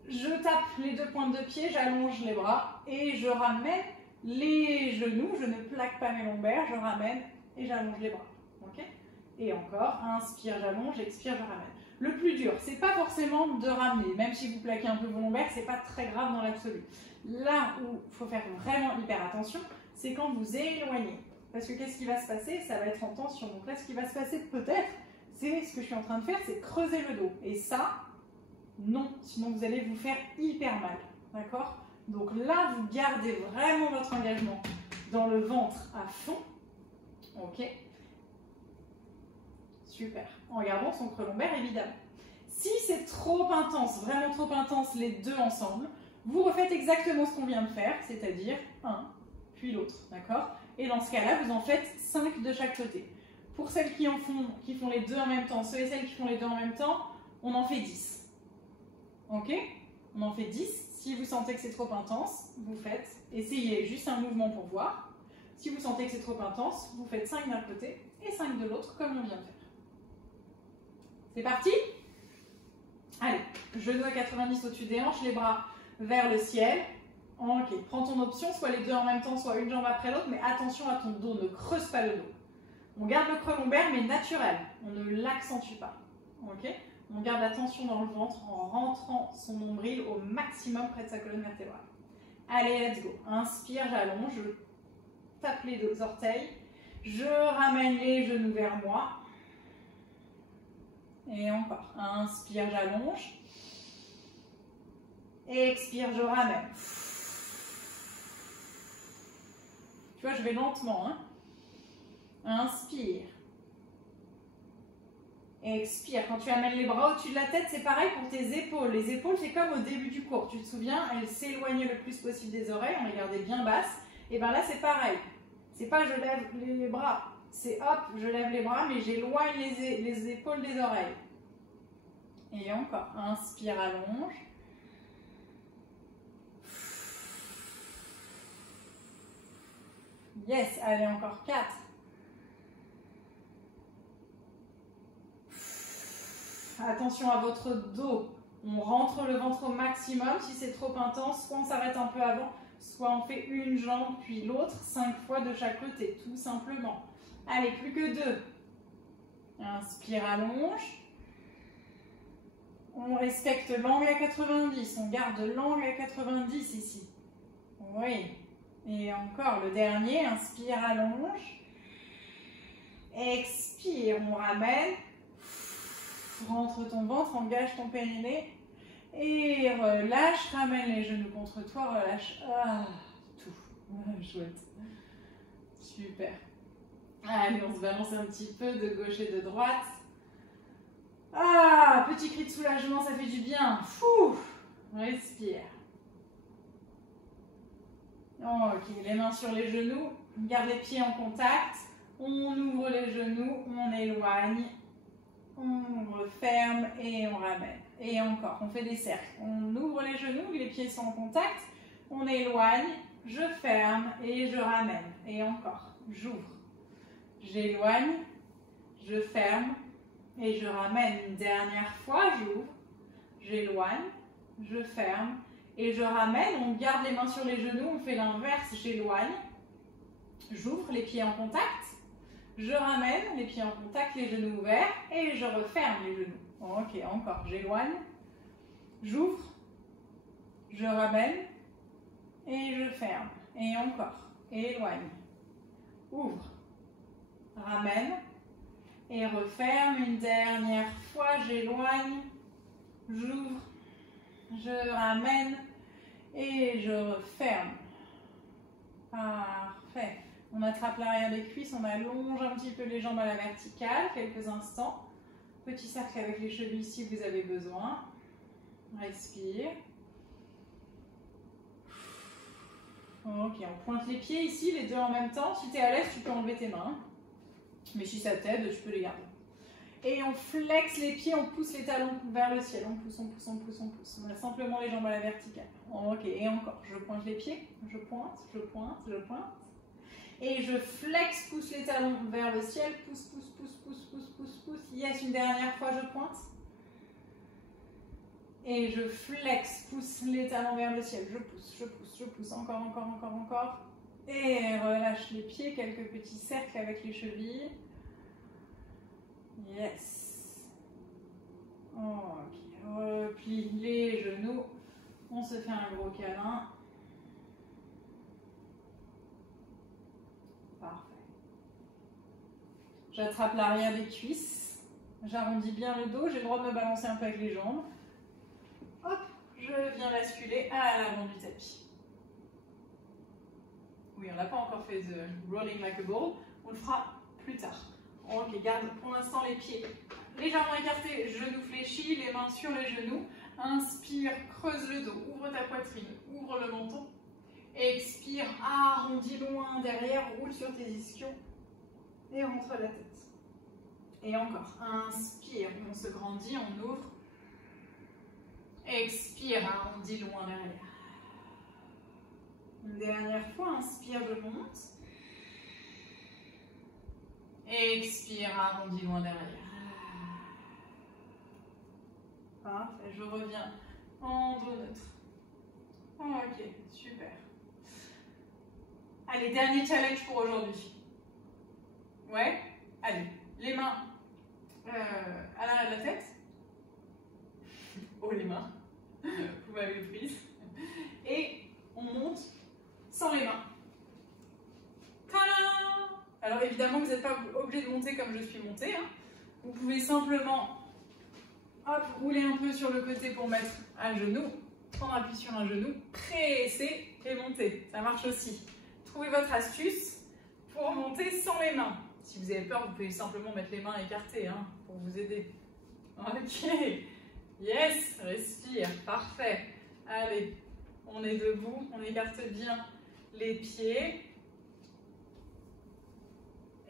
Je tape les deux pointes de pied, j'allonge les bras et je ramène les genoux. Je ne plaque pas mes lombaires, je ramène et j'allonge les bras. Ok? Et encore, inspire, j'allonge, expire, je ramène. Le plus dur, c'est pas forcément de ramener, même si vous plaquez un peu vos lombaires, c'est pas très grave dans l'absolu. Là où il faut faire vraiment hyper attention, c'est quand vous éloignez. Parce que qu'est-ce qui va se passer? Ça va être en tension. Donc là, ce qui va se passer peut-être, c'est ce que je suis en train de faire, c'est creuser le dos. Et ça, non, sinon vous allez vous faire hyper mal. D'accord? Donc là, vous gardez vraiment votre engagement dans le ventre à fond. Ok? Super. En gardant son creux lombaire, évidemment. Si c'est trop intense, vraiment trop intense, les deux ensemble, vous refaites exactement ce qu'on vient de faire, c'est-à-dire un, puis l'autre, d'accord? Et dans ce cas-là, vous en faites 5 de chaque côté. Pour celles qui font les deux en même temps, ceux et celles qui font les deux en même temps, on en fait 10. Ok? On en fait 10. Si vous sentez que c'est trop intense, vous faites, essayez juste un mouvement pour voir. Si vous sentez que c'est trop intense, vous faites 5 d'un côté et 5 de l'autre, comme on vient de faire. C'est parti? Allez, genoux à 90 au-dessus des hanches, les bras vers le ciel. Ok, prends ton option, soit les deux en même temps, soit une jambe après l'autre, mais attention à ton dos, ne creuse pas le dos. On garde le creux lombaire, mais naturel, on ne l'accentue pas. Ok? On garde la tension dans le ventre en rentrant son nombril au maximum près de sa colonne vertébrale. Allez, let's go. Inspire, j'allonge, je tape les deux orteils, je ramène les genoux vers moi. Et encore. Inspire, j'allonge. Expire, je ramène. Tu vois, je vais lentement. Hein. Inspire. Expire. Quand tu amènes les bras au-dessus de la tête, c'est pareil pour tes épaules. Les épaules, c'est comme au début du cours. Tu te souviens, elles s'éloignaient le plus possible des oreilles. On les gardait bien basses. Et bien là, c'est pareil. C'est pas je lève les bras. C'est hop, je lève les bras, mais j'éloigne les épaules des oreilles. Et encore. Inspire, allonge. Yes, allez, encore 4. Attention à votre dos. On rentre le ventre au maximum. Si c'est trop intense, soit on s'arrête un peu avant, soit on fait une jambe puis l'autre, 5 fois de chaque côté, tout simplement. Allez, plus que 2. Inspire, allonge. On respecte l'angle à 90. On garde l'angle à 90 ici. Oui. Et encore le dernier. Inspire, allonge. Expire, on ramène. Rentre ton ventre, engage ton périnée. Et relâche, ramène les genoux contre toi, relâche. Ah, tout. Chouette. Super. Allez, on se balance un petit peu de gauche et de droite. Ah, petit cri de soulagement, ça fait du bien. Fou. Respire. Ok, les mains sur les genoux. On garde les pieds en contact. On ouvre les genoux, on éloigne. On referme et on ramène. Et encore, on fait des cercles. On ouvre les genoux, les pieds sont en contact. On éloigne, je ferme et je ramène. Et encore, j'ouvre. J'éloigne, je ferme et je ramène. Une dernière fois, j'ouvre, j'éloigne, je ferme et je ramène. On garde les mains sur les genoux, on fait l'inverse, j'éloigne, j'ouvre, les pieds en contact. Je ramène, les pieds en contact, les genoux ouverts et je referme les genoux. Ok, encore, j'éloigne, j'ouvre, je ramène et je ferme. Et encore, éloigne, ouvre, ramène et referme. Une dernière fois, j'éloigne, j'ouvre, je ramène et je referme. Parfait. On attrape l'arrière des cuisses, on allonge un petit peu les jambes à la verticale, quelques instants. Petit cercle avec les chevilles si vous avez besoin. Respire. Ok, on pointe les pieds ici, les deux en même temps. Si tu es à l'aise, tu peux enlever tes mains. Mais si ça t'aide, tu peux les garder. Et on flexe les pieds, on pousse les talons vers le ciel. On pousse, on pousse, on pousse, on pousse. On a simplement les jambes à la verticale. Ok, et encore, je pointe les pieds, je pointe, je pointe, je pointe. Et je flexe, pousse les talons vers le ciel, pousse, pousse, pousse, pousse, pousse, pousse, pousse. Yes, une dernière fois, je pointe. Et je flexe, pousse les talons vers le ciel, je pousse, je pousse, je pousse, encore, encore, encore, encore. Et relâche les pieds, quelques petits cercles avec les chevilles. Yes. Ok, replie les genoux. On se fait un gros câlin. Parfait. J'attrape l'arrière des cuisses. J'arrondis bien le dos. J'ai le droit de me balancer un peu avec les jambes. Hop, je viens basculer à l'avant du tapis. Oui, on n'a pas encore fait de rolling like a ball. On le fera plus tard. Ok, garde pour l'instant les pieds légèrement écartés, genoux fléchis, les mains sur les genoux. Inspire, creuse le dos, ouvre ta poitrine, ouvre le menton. Expire, arrondis loin derrière, roule sur tes ischions et rentre la tête. Et encore, inspire, on se grandit, on ouvre. Expire, arrondis loin derrière. Une dernière fois, inspire, je monte. Expire, arrondis loin derrière. Parfait, je reviens en dos neutre. Ok, super. Allez, dernier challenge pour aujourd'hui. Ouais, allez, les mains à l'arrière de la tête. Oh, les mains. Vous m'avez prise. Et on monte sans les mains. Tadam! Alors évidemment, vous n'êtes pas obligé de monter comme je suis montée. Hein. Vous pouvez simplement hop, rouler un peu sur le côté pour mettre un genou, prendre appui sur un genou, presser et monter. Ça marche aussi. Trouvez votre astuce pour monter sans les mains. Si vous avez peur, vous pouvez simplement mettre les mains écartées hein, pour vous aider. Ok. Yes, respire. Parfait. Allez, on est debout. On écarte bien les pieds.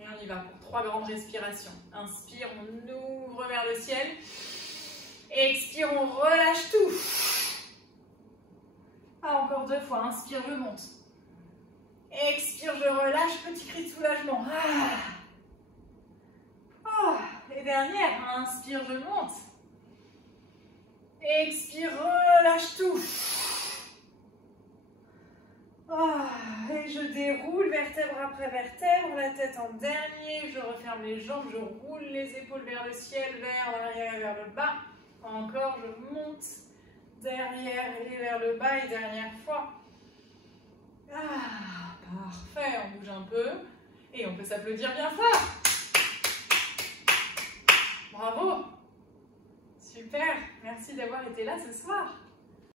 Et on y va pour 3 grandes respirations. Inspire, on ouvre vers le ciel. Expire, on relâche tout. Ah, encore 2 fois. Inspire, je monte. Expire, je relâche. Petit cri de soulagement. Et dernière. Inspire, je monte. Expire, relâche tout. Et je déroule vertèbre après vertèbre, la tête en dernier, je referme les jambes, je roule les épaules vers le ciel, vers l'arrière et vers le bas. Encore, je monte derrière et vers le bas et dernière fois. Parfait, on bouge un peu et on peut s'applaudir bien fort. Bravo. Super, merci d'avoir été là ce soir.